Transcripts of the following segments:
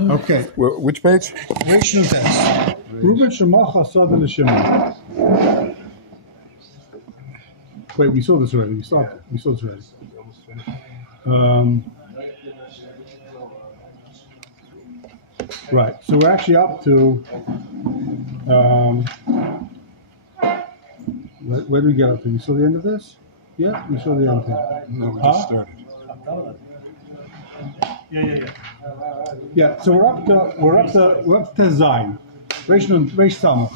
Okay. Which page? Racial test. Ruben Shemacha Sada L'Shimon. Wait, we saw this already. We saw this already. Right. So we're actually up to. Where do we get up to? We saw the end of this? Yeah, we saw the end of it. No, we just started. Yeah, so we're up to Zayin. Reish Samach.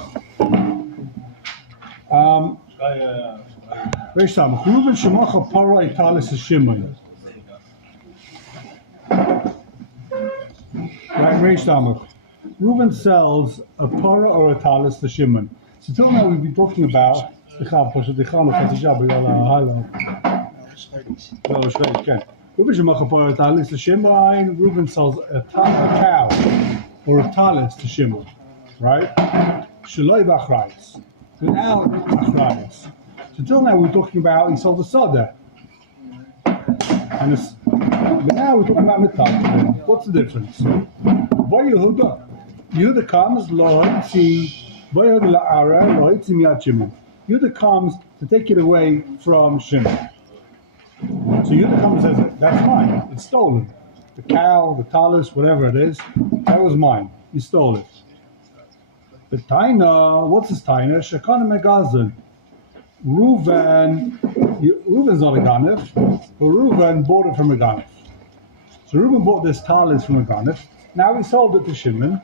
Reish Samach. Ruben Shemacha Para Italis Shimon. Right, Reish Samach. Ruben sells a para or a talis to Shimon. So till now we've been talking about Ruben Shemacha Para Talis to Shimon. Ruben sells a cow or a talis to Shimon, right? Shaloi b'achrayis, without achrayis. So till now we're talking about he sold a soda, but now we're talking about mitzvah. What's the difference? Yehuda comes, Lord, see, Yehuda comes to take it away from Shimon. So Yehuda comes and says, that's mine, it's stolen. The cow, the talis, whatever it is, that was mine, you stole it. The taina, what's his taina? Shekana megazin. Reuven's not a ganef, but Reuven bought it from a ganef. So Reuven bought this talis from a ganef, now he sold it to Shimon.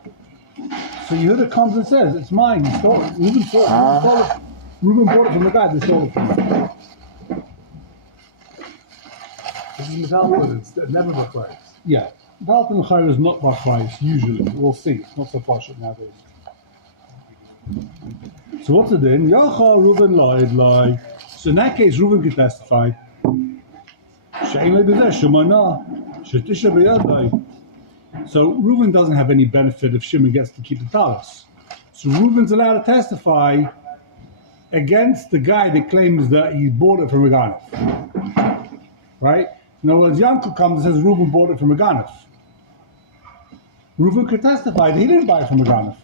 So Yehuda comes and says, it's mine, you stole it. Reuven stole it. Reuven bought it from a guy that stole it from him. This is Metalwood, it's never Bachrais. Yeah. Metalwood Mechayr is not Bachrais, usually. We'll see. It's not so posh nowadays. So what's it in? Yacha Reuven lied. So in that case, Reuven could testify. So Reuven doesn't have any benefit if Shimon gets to keep the talis. So Reuven's allowed to testify against the guy that claims that he bought it from a ganef. Right? In other words, Yankel comes and says Reuven bought it from a ganef. Reuven could testify that he didn't buy it from a ganef.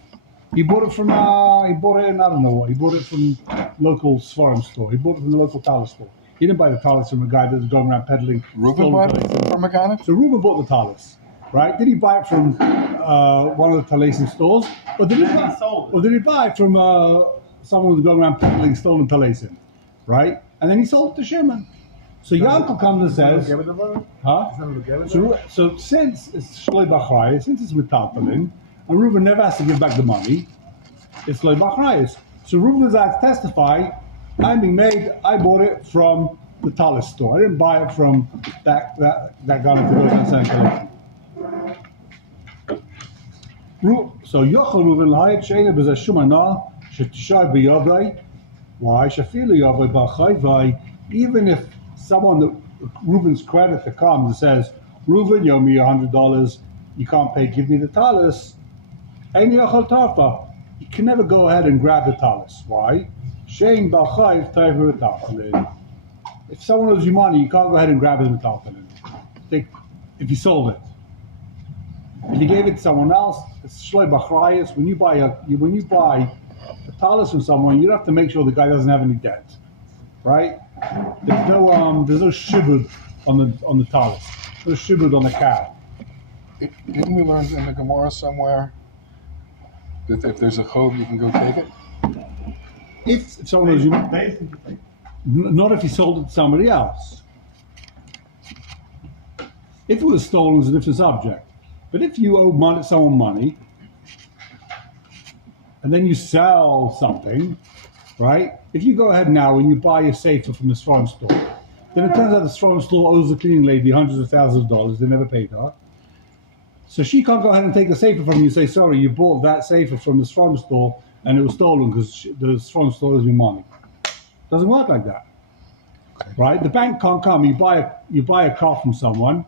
He bought it from I don't know what. He bought it from local Svarim store. He bought it from the local talis store. He didn't buy the talis from a guy that was going around peddling. Reuven bought it from a ganef? So Reuven bought the talis. Right? Did he buy it from one of the Talisim stores? Or did he buy it from someone who's going around peddling stolen Talisim? Right? And then he sold it to Shimon. So Yankel comes and says, So since it's Shloi B'Achrayis, since it's with Taltalin, and Reuven never has to give back the money, it's Shloi B'Achrayis. So Reuven is allowed to testify, I'm being made, I bought it from the Talis store. I didn't buy it from that guy that goes and selling Talisim. So Yochel Reuven lied, Sheina b'zeh shumana, shetishay b'yavai. Why? Shafilu yavai b'chayvai. Even if someone that Reuven's creditor comes and says, Reuven, you owe me $100, you can't pay, give me the talis. Ein yochel tarfa. You can never go ahead and grab the talis. Why? Shein b'chayv tayver v'taltalin. If someone owes you money, you can't go ahead and grab it in the taltalin. If you sold it. If you gave it to someone else, it's shloi b'achrayis. When you buy a talis from someone, you have to make sure the guy doesn't have any debt, right? There's no shibud on the talis. No shibud on the cow. Didn't we learn in the Gemara somewhere that if there's a chov, you can go take it? If someone owes you, not if you sold it to somebody else. If it was stolen, it's a different subject. But if you owe someone money, and then you sell something, right? If you go ahead now and you buy a safer from the Svarim store, then it turns out the Svarim store owes the cleaning lady hundreds of thousands of dollars. They never paid her. So she can't go ahead and take the safer from you and say, sorry, you bought that safer from the Svarim store and it was stolen because the Svarim store owes me money. It doesn't work like that, right? The bank can't come. You buy a car from someone,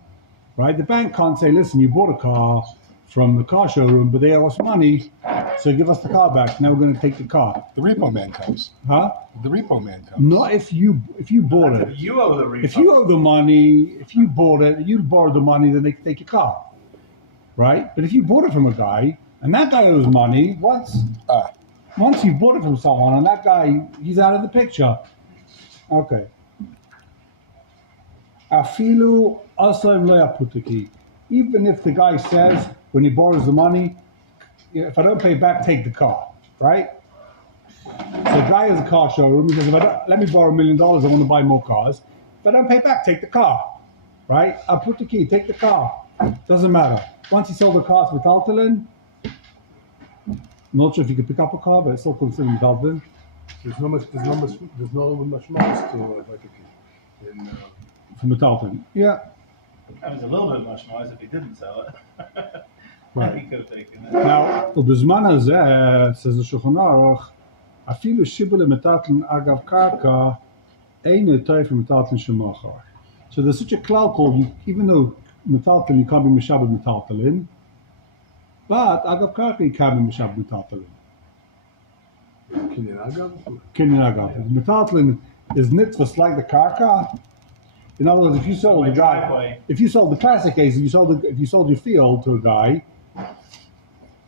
right? The bank can't say, listen, you bought a car from the car showroom, but they owe us money, so give us the car back. Now we're going to take the car. The repo man comes. Huh? The repo man comes. Not if you bought it. You owe the repo. If you owe the money, if you bought it, you borrowed the money, then they can take your car. right? But if you bought it from a guy, and that guy owes money, once you bought it from someone, and that guy, he's out of the picture. Okay. Afilu asayim lo yaputiki. Even if the guy says, when he borrows the money, if I don't pay back, take the car, right? So the guy has a car showroom. He says, let me borrow $1 million, I want to buy more cars. If I don't pay back, take the car, right? I'll put the key, take the car. Doesn't matter. Once he sold the car to metaltalin, not sure if you can pick up a car, but it's still considered metaltalin. There's no much noise to like For metaltalin, yeah. That was a little bit much noise if he didn't sell it. Right. He could have taken it. Now, ובזמן הזה, says the Shulchan Aruch, אפילו שיבול למטלטלין אגב קרקע, אין יותר מטלטלין של מחר. So there's such a cloud called, even though metaltalin, you can't be mishabed metaltalin, but agav karka, you can be mishabed metaltalin. Kinyan agav. Metaltalin is nitzvahs like the karka. In other words, if you sold the guy, if you sold the classic case, if you sold your field to a guy,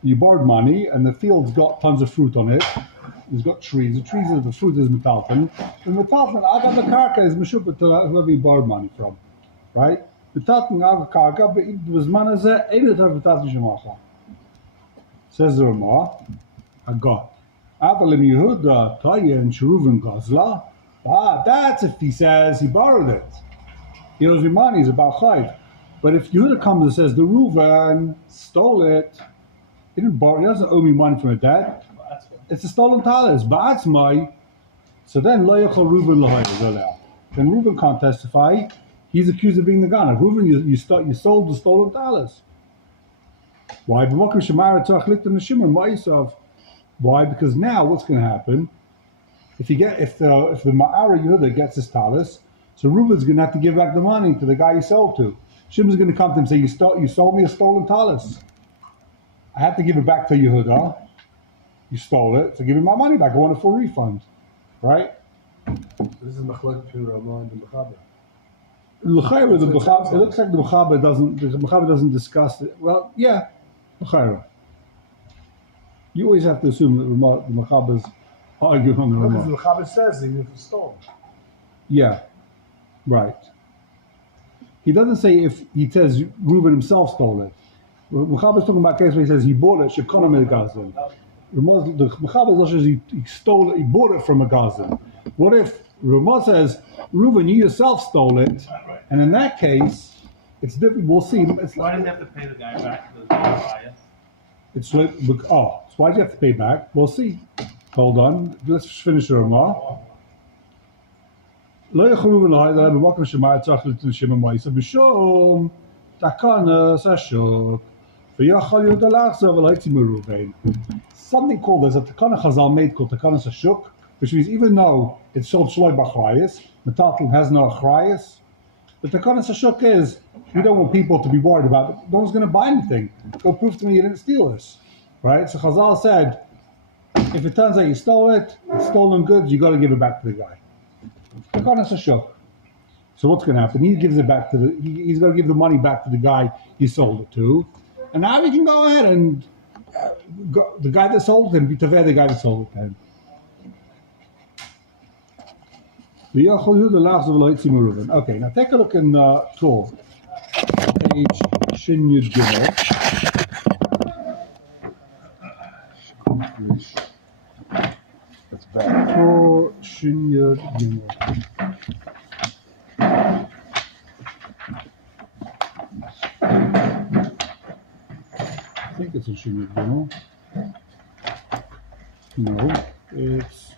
you borrowed money, and the field's got tons of fruit on it. It's got trees. The fruit is metaltalin. The metaltalin agav the karka is mishubet to whoever you borrowed money from, right? Metaltalin agav karka, but b'zman hazeh ein yoter metaltalin shemacha. Says the Ramah, Agot. Avalim Yehuda Tayen Shruvin Gazla. That's if he says he borrowed it. He owes me money, he's about chayv. But if Yehuda comes and says the Reuven stole it, he didn't borrow, he doesn't owe me money from a dad. It's a stolen talis. Ba'atzmai. So then lo yochel Reuven l'hoyer. Then Reuven can't testify. He's accused of being the gunner. Reuven, you sold the stolen talis. Why? Why? Because now what's going to happen? If the Ma'ara Yehuda gets his talis, so Reuven's going to have to give back the money to the guy he sold to. Shimon's going to come to him and say, you sold me a stolen talis. I have to give it back to Yehuda. You stole it, so give me my money back. I want a full refund, right? This is machlok between Ramah and the Mechaber. It looks like the Mechaber doesn't discuss it. Well, yeah, Mechaber. You always have to assume that the Mechaber's arguing on the Ramah. The Mechaber says even if it's stolen. Yeah, right. He doesn't say if he says Reuben himself stole it. Mechaber's talking about a case where he says he bought it. Shekonim el Gazan. The Mechaber says he stole it. He bought it from a Gazan. What if Ramah says Reuben, you yourself stole it, and in that case, it's different. We'll see. Why does he have to pay the guy back to the buyer? So why do you have to pay back? We'll see. Hold on. Let's finish the Ramah. לא יכולו ולהי לה במקום שמע צריך לתנשם המייסה בשום תקנס השוק ויכול להיות הלחזר ולהי צימרו בין. Something called, there's a Takana Chazal made called Takanas Ashuk, which means even though it's sold Shloi B'Achrayas, Metaltal has no Achrayas, the Takanas Ashuk is, we don't want people to be worried about it. No one's going to buy anything. Go prove to me you didn't steal this. Right? So Chazal said, if it turns out you stole it, it's stolen goods, you got to give it back to the guy. Takanas Ashuk. So what's going to happen? He gives it back to he's going to give the money back to the guy he sold it to. And now we can go ahead and the guy that sold him, be Taveh the guy that sold it to him. Okay, now take a look in Torah, page Shin Yud Gimel. That's bad. Torah Shin Yud Gimel. I think it's a Shin Yud Gimel. No, it's.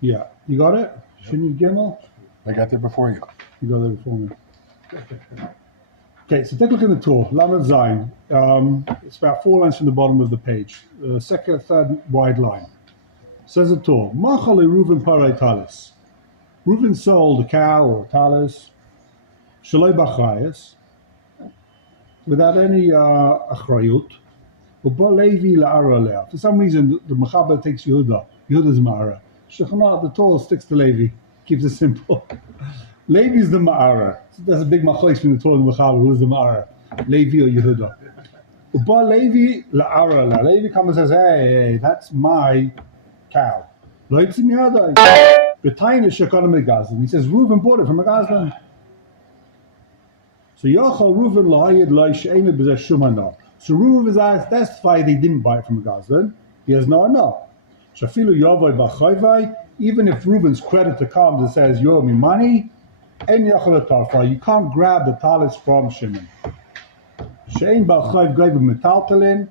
Yeah, you got it? Shin Yud Gimel? I got there before you. You got there before me. Okay, so take a look at the Torah, Lamed Zayin. It's about 4 lines from the bottom of the page. Second, third wide line. Says the Torah, Machale Reuven Parei Talis. Reuven sold a cow or a talis, Shalei B'Achrayas, without any achrayut. For some reason, the Mechaber takes Yehuda. Yehuda's Ma'ara. Shechonah, the Torah sticks to Levi. Keeps it simple. Levi is the Ma'ara. So there's a big machlokes between the Torah and the Mechaber. Who's the Ma'ara? Levi or Yehuda? Uba Levi la'ara. Levi comes and says, hey, that's my cow. Leipzig Miyadai. B'tayin is Shekhanah Megazlan. He says, Reuven bought it from Megazlan. So Yochel Reuven la'ayid la'i she'ena b'zeh shumana. So Reuven is asked, testify they didn't buy it from Megazlan. He has no. Shafilu Yovai b'chayvai. Even if Reuven's creditor comes and says, you owe me money, en Yochel tarfa. You can't grab the talis from Shimon. She'ein b'chayv gleiv metaltalin.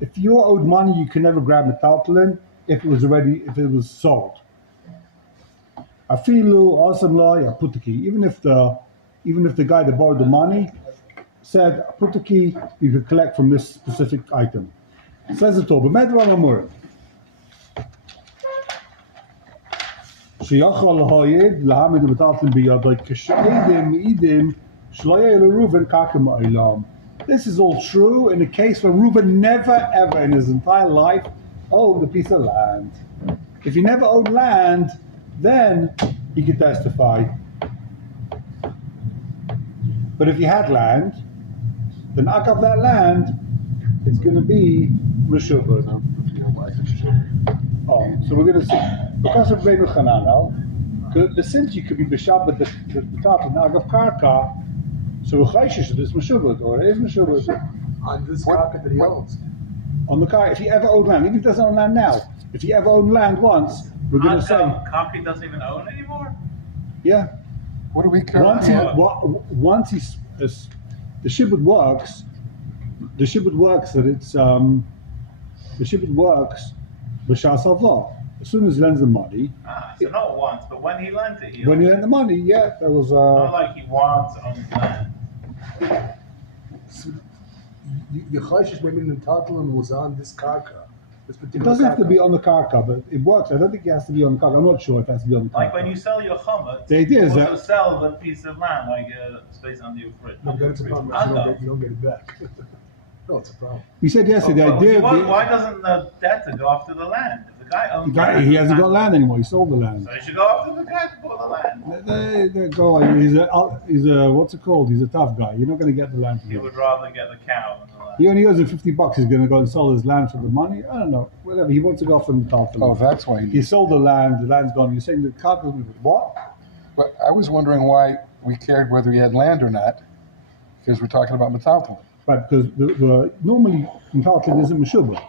If you're owed money, you can never grab metaltalin if it was sold. Afilu asam la aputaki. Even if the guy that borrowed the money said aputaki, you could collect from this specific item. Says it all. B'medvar amur. Sheyachal lahayid lahamed metaltalin biyadai k'she'edim idim shloya Reuven kakem ma'olam. This is all true in a case where Reuben never ever in his entire life owed a piece of land. If he never owed land, then he could testify. But if he had land, then out of that land, it's going to be Meshubad. Oh, so we're going to see. Because of Rebbe Chananel, the since you could be B'Shabbat the top of Agav Karka, so Chayshish is Meshubad, or is Meshubad. On this carpet that he owns. On the car, if he ever owned land, even if he doesn't own land now, if he ever owned land once, we're going to say. Coffee doesn't even own anymore? Yeah. What do we care? Once he's the Shibud works that it's the Shibud works B'Shas Alva. As soon as he lends the money. So not once, but when he lent it. When he lent the money, yeah, there was. Not like he wants on his land. So, the Chayshish maybe in the Tatlin was on this karka. It doesn't have to be on the karka, but it works. I don't think it has to be on the karka. I'm not sure if it has to be on the karka. Like when you sell your chametz, the idea is you that also sell the piece of land, like space under your fridge. No, that's a problem. You don't get it back. No, it's a problem. we said yesterday the idea. Why doesn't the debtor go after the land? If the guy owns land, he hasn't got land anymore. He sold the land. So he should go after the guy who bought the land. Go on. He's a what's it called? He's a tough guy. You're not going to get the land from He him. would rather get the cow than the land. He only owes him $50. He's going to go and sell his land for the money. I don't know. Whatever. He wants to go from the top. Oh, that's why He sold the land. The land's gone. You're saying the carcass was what? But I was wondering why we cared whether he had land or not, because we're talking about metaltalin. Right, because normally metaltalin isn't meshubad.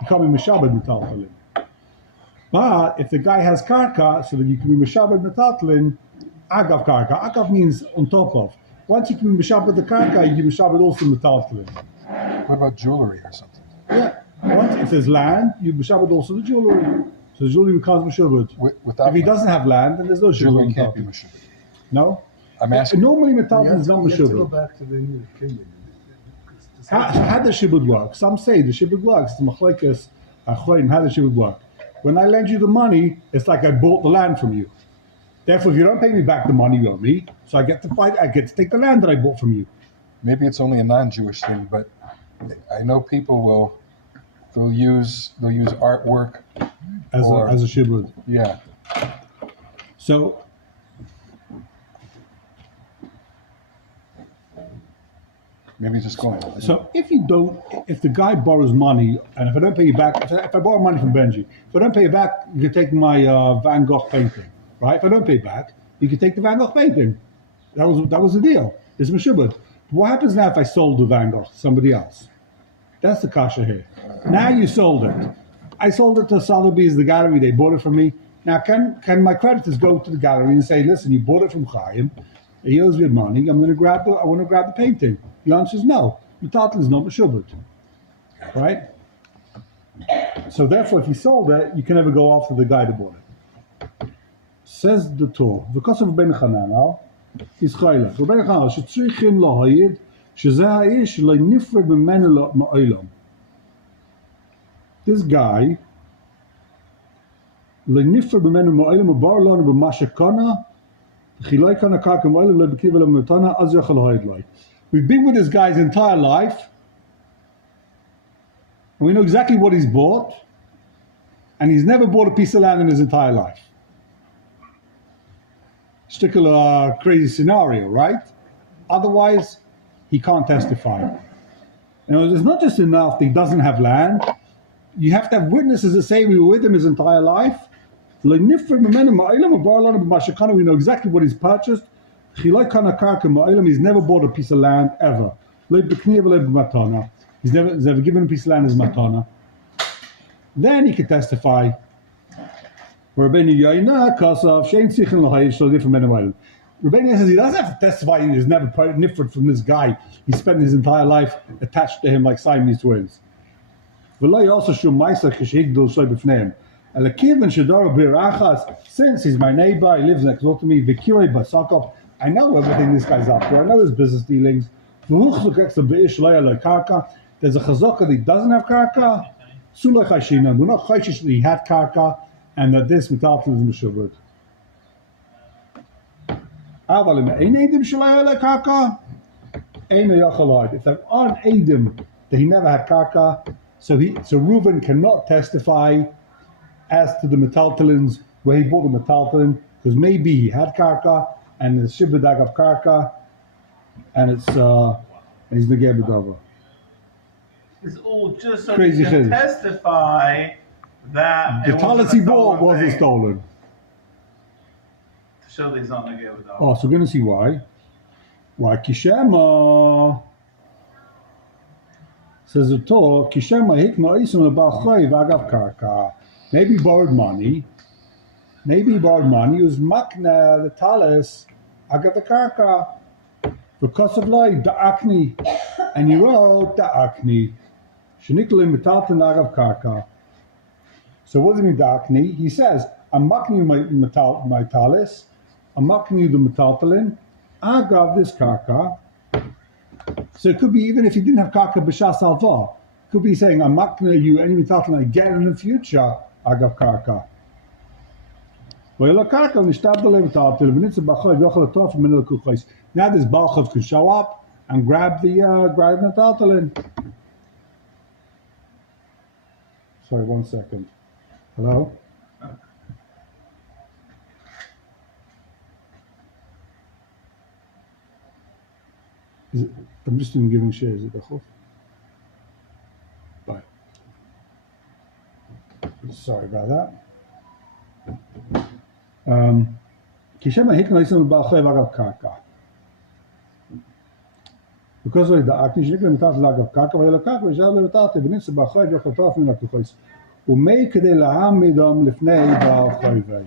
You can't be meshabed metaltalin. But if the guy has karka, so that you can be meshabed metaltalin, agav karka. Agav means on top of. Once you can be meshabed the karka, you can be meshabed also metaltalin. What about jewelry or something? Yeah. Once if there's land, you meshabed also the jewelry. So the jewelry becomes meshabed. If he doesn't have land, then there's no jewelry on can't top. be meshabed. No. I'm asking. Normally metaltalin is not You have to go meshabed. back to the kingdom. How the shibud work? Some say the shibud works. The machlekes achronim. How the shibud work? When I lend you the money, it's like I bought the land from you. Therefore, if you don't pay me back the money you owe me, so I get to fight. I get to take the land that I bought from you. Maybe it's only a non-Jewish thing, but I know people they'll use artwork As a shibud. Yeah. So. Maybe just going. So if the guy borrows money, and if I don't pay you back, if I borrow money from Benji, if I don't pay you back, you can take my Van Gogh painting, right? If I don't pay you back, you can take the Van Gogh painting. That was the deal. It's meshubad. What happens now if I sold the Van Gogh to somebody else? That's the kasha here. Now you sold it. I sold it to Sotheby's, the gallery. They bought it from me. Now can my creditors go to the gallery and say, listen, you bought it from Chaim. He owes me money. I want to grab the painting. The answer is no. Metaltalin is not meshubad, right? So therefore, if you sold it, you can never go after the guy that bought it. Says the Torah, because of Rabbeinu Chananel, is chaylach. Rabbeinu Chananel shetzrichim lahayid shezeh ha'ish le'nifred b'menu ma'olam. This guy le'nifred b'menu ma'olam u'bar lanu b'ma shekana chilai kana karka ma'olam le'bekiv le'metana az yachal lahayid lai. We've been with this guy's entire life, and we know exactly what he's bought, and he's never bought a piece of land in his entire life. Stickle a crazy scenario, right? Otherwise, he can't testify. It's not just enough that he doesn't have land. You have to have witnesses that say we were with him his entire life. We know exactly what he's purchased. He's never bought a piece of land ever. He's never given a piece of land as matana. Then he could testify. Rabani says he doesn't have to testify. He's never different from this guy. He spent his entire life attached to him like Siamese twins. Since he's my neighbor, he lives next door to me, I know everything this guy's up to. I know his business dealings. There's a chazaka that he doesn't have karka. We're not chayshish that he had karka and that this metaltal is meshubad. If there aren't edim that he never had karka, so Reuven cannot testify as to the metaltalins where he bought the metaltalin, because maybe he had karka and the shibadag of karka, and it's he's negeb b'dava. It's all just so Crazy he can things. testify that The talis he bought wasn't thing. stolen. To show that he's not negeb with Oh, so we're going to see why. Why Kishema says the Torah, Kishema hikma isum leba'choy v'agav karka. Maybe he borrowed money. Maybe he borrowed money. He was makna the talis agav the karka because of like da'akni, and he wrote da'akni. Sheniklim metalton agav karka. So what does it mean da'akni? He says, I'm makni you my talis. I'm makni you the metaltalin. Agav this karka. So it could be even if he didn't have karka b'shas alva, could be saying I'm makna you any metaltalin I get in the future. Agav karka. Now this balchav could show up and grab the metaltalin. Sorry, 1 second. Hello. I'm just giving shares at the Chuf. Bye. Sorry about that. Because of the acne, she can tell lagav kaka, but the kaka is all about the benefits of bachai. You can tell from the kuchos. Umay kedei lahamidam lifnei ba'chayvei.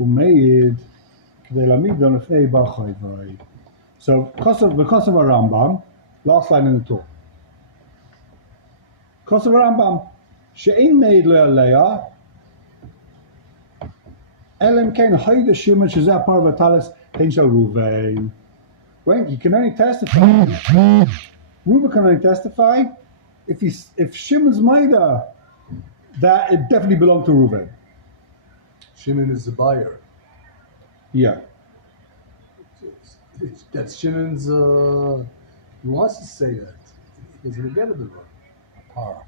Umayid kedei lahamidam lifnei ba'chayvei. So because of a Rambam, last line in the Torah. Because of a Rambam, she'ein made le'aleya. Elam kain hayda shimon shezeh par v'talis hein shel Ruvain. When you can only testify, Reuven can only testify if Shimon's maida that it definitely belonged to Reuven. Shimon is the buyer. Yeah. That's Shimon's. He wants to say that. He's going to get it wrong.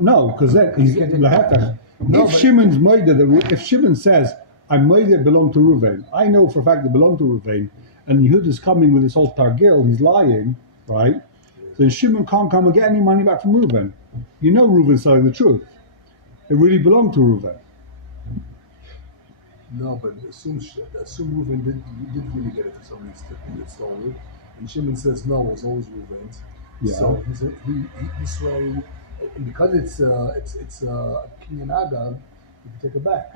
No, because then he's lahefech. No, If Shimon's maida, if Shimon says I maida belonged to Reuven, I know for a fact it belonged to Reuven, and Yehud is coming with this whole targil, he's lying, right? Then Shimon can't come and get any money back from Reuven. You know Reuven's telling the truth. It really belonged to Reuven. No, but assume Reuven did really get it for somebody that stole it, and Shimon says no, it was always Reuven's. Yeah. So this way, because it's Kinyan Agav, you can take it back.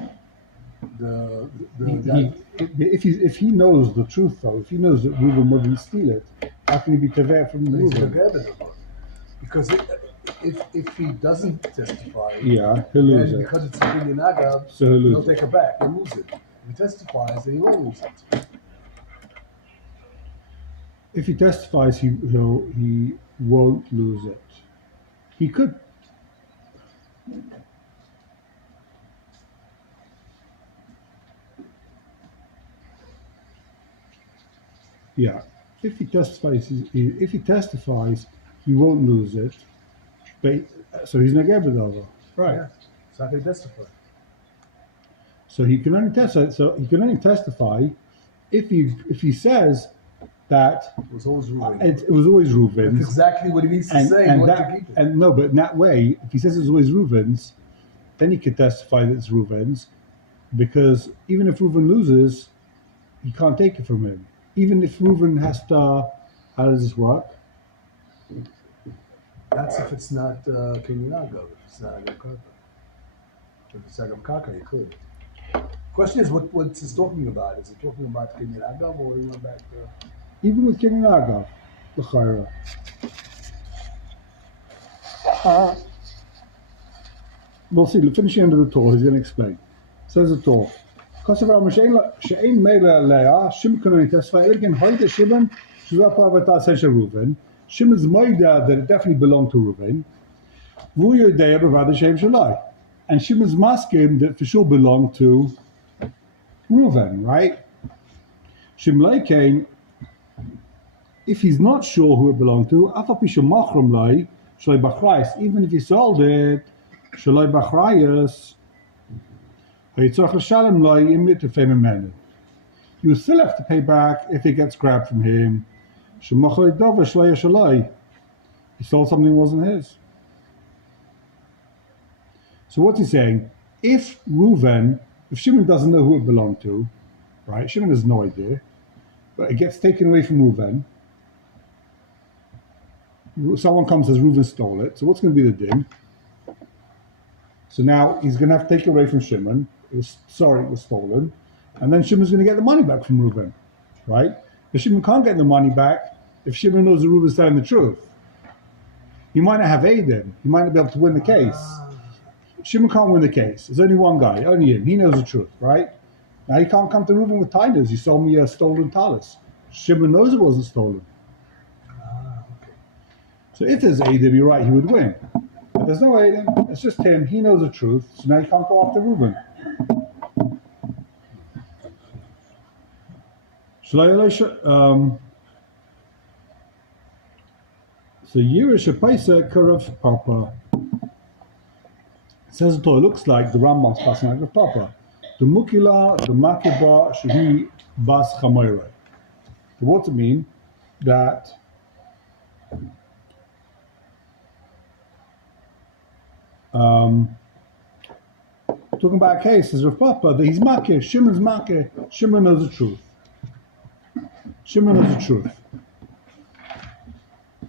If he knows the truth, though, if he knows that Reuven wouldn't steal it, how can he be tever from Reuven? Because if he doesn't testify, Yeah, he'll lose it. Because it's a Kinyan Agav, So he'll lose he'll take it back. He'll lose it. If he testifies, then he won't lose it. If he testifies, he won't lose it. He could. Yeah. If he testifies, he won't lose it. But, so he's neged over. Right. Yeah. So how can he testify? So he can only testify. So he can only testify if he says that It was always Reuven. it was always That's Reuven's. exactly what he needs to And, say. and What that, to keep it. and no, but in that way, if he says it's always Reuven's, then he could testify that it's Reuven's, because even if Reuven loses, he can't take it from him. Even if Reuven has to, how does this work? That's if it's not Kenyan Agav, if it's not Agav Kaka. If it's Agav Kaka, you could. Question is, what's this talking about? Is it talking about Kenyan Agav, or he went back to... Even with Kenyan Agav, the Chayra. We'll see. The finishing end of the Torah, he's going to explain. Says the Torah. She'ein meila leah, Shimon can only testify. Again, Hoyde Shimon, Shuzapavata says Reuven. Shimon's moida that it definitely belonged to Reuven. Vuyo Deya Bavada Shem Shalai. And Shimon's maskim that for sure belonged to Reuven, right? Shimlai came, if he's not sure who it belonged to, even if he sold it, Shalai Bachrayas, you still have to pay back if it gets grabbed from him. He sold something that wasn't his. So what's he saying? If Shimon doesn't know who it belonged to, right? Shimon has no idea, but it gets taken away from Reuven. Someone comes and says Reuven stole it. So what's going to be the din? So now he's going to have to take it away from Shimon. It was stolen. And then Shimon's going to get the money back from Reuven, right? But Shimon can't get the money back if Shimon knows that Reuven's telling the truth. He might not have Aiden. He might not be able to win the case. Shimon can't win the case. There's only one guy, only him. He knows the truth, right? Now he can't come to Reuven with tidings. You sold me a stolen talis. Shimon knows it wasn't stolen. Okay. So if there's Aiden, you're right, he would win. But there's no Aiden. It's just him. He knows the truth. So now you can't go after Reuven. So Yirish Paisa Karav Papa. It says it looks like the Rambam's passing like the Papa. The Mukila, the Makiba, Shahi Bas Chamoire. So what's it mean? That talking about a case as Rav Papa, that he's Makir, Shimon's Makir, Shimon knows the truth. Shimon knows the truth.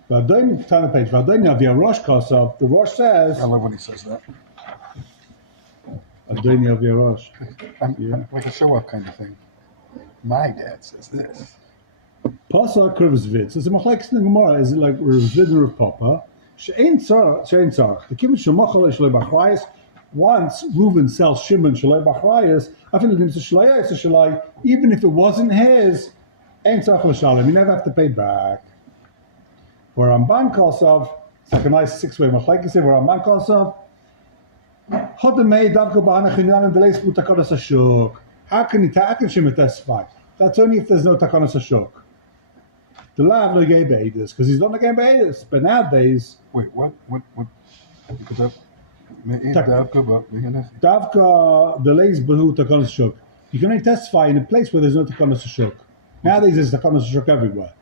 V'adoni, turn the page. V'adoni avia Rosh Kasav. The Rosh says. I love when he says that. Adoni avia Rosh. Like a show-off kind of thing. My dad says this. Pasa Kurvsvitz. It's a machlekes in the Gemara. Is it like Revzid or Papa? She'ein tzarach. The kibbutz shemachal shalei bachrayas. Once Reuven sells Shimon shalei bachrayas, I think it's a shalei. Even if it wasn't his, ein tzarach l'shalem. You never have to pay back. Where Ramban Kosav, it's like a nice six-way machlekes. Where Ramban Kosav, hodemei davka b'hana chinyan and deleis bu takanas hashuk. How can Shimon testify? That's only if there's no takanas hashuk. The lav no gay be'edus, because he's not a gay be'edus. But nowadays, Wait, what? davka deleis behu takanas hashuk. You can only testify in a place where there's no takanas hashuk. Nowadays, there's takanas hashuk everywhere.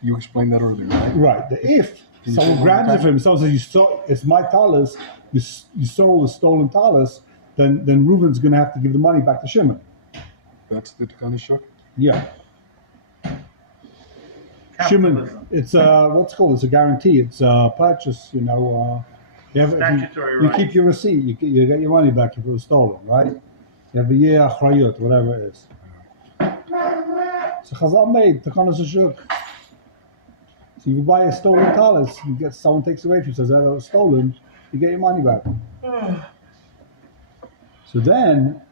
You explained that earlier, right? Right. If someone grabs it from him, someone says, it's my talis, you sold a stolen talis, then Reuven's going to have to give the money back to Shimon. That's the kind of shock? Yeah. Shimon, it's what's it called? It's a guarantee. It's a purchase, you Statutory keep your receipt, you get your money back if it was stolen, right? You have a year achrayut, whatever it is. So Chazal made, Takanas Hashuk. So you buy a stolen talis, someone takes it away from you, says that it was stolen, you get your money back. So then,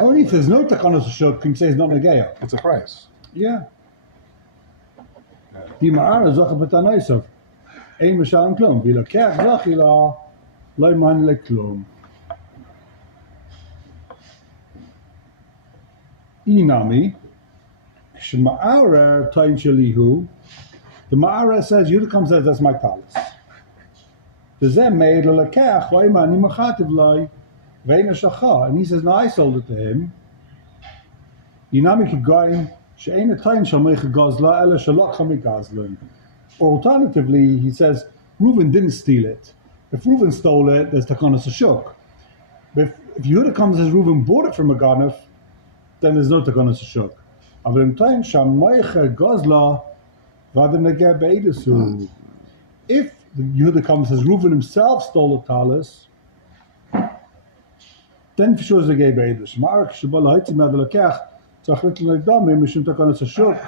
only if there's no takanos hashuk can you say it's not negeya. It's a price. Yeah. The ma'ara zocha b'tanoisav, ein m'shalem klum, v'ilakech zochi la, lo yman leklum. Inami, Shma'arer Tain Shalihu. The Ma'arer says, Yudakam says, that's my talis. The Zem made Lalakach, Waima Nimachativ Lai, Reina Shacha. And he says, no, I sold it to him. Inami Kigaim, She'ena Tain Shalmecha Gazla, Ela Shalakha Gazlan. Alternatively, he says, Reuven didn't steal it. If Reuven stole it, there's Takanas Ashok. But if Yehuda comes and says Reuven bought it from a Ganef, then there's no Takanas Ashok. Aber im Tain Shalmecha Gazla, Vadim Negeh Beidesu. If the Yehuda comes and says Reuven himself stole the talis, then for sure is the Geh Beidus. Ma'arak Shabala Haitzim Adalakech, Tzachlit L'Negdami, Mishum Takanas Ashok.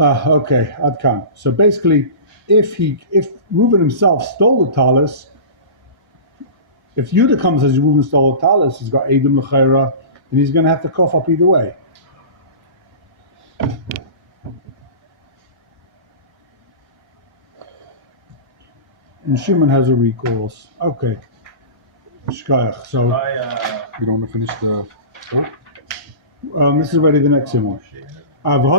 Okay, Adkan. So basically, if Reuven himself stole the talis, if Yehuda comes as Reuven stole the talis, he's got Edom L'Chaira, and he's going to have to cough up either way. And Shimon has a recourse. Okay. Shkayach. So You don't want to finish the start? this is already the next simon. Oh, no,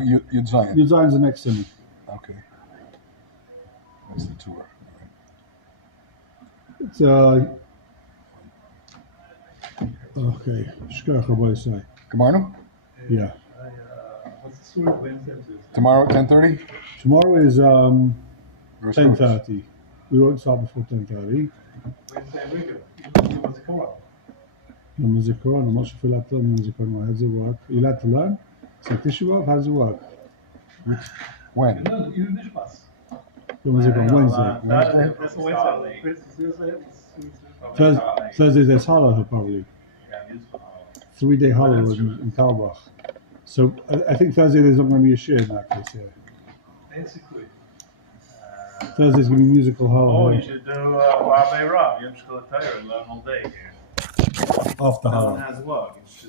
Yud Zion. Yud Zion's the next simon. Okay. That's the tour. It's okay. Shkach Rabbi say. Kamarno? Yeah. What's the story of Wednesday? Tomorrow at 10:30? Tomorrow is Or starts? 10:30. We won't start before 10:30. Wednesday, regular. What's it called? Yom HaZikaron, I'm not sure if you'll have to learn Yom HaZikaron. How does it work? You'll have to learn? It's like Tisha B'Av, how does it work? When? No, you Nishmas. Yom HaZikaron, Wednesday. That's Wednesday. Thursday there's Hallel probably. Yeah, useful. 3-day Hallel That's in Talbach. So I think Thursday there's not going to be a shir in that case, yeah. Basically. Thursday's going to be musical Oh, Hallel. you should do Rabbi Rob. Yom Shkolatayr, learn all day here. After No Hallel. one has work. It's just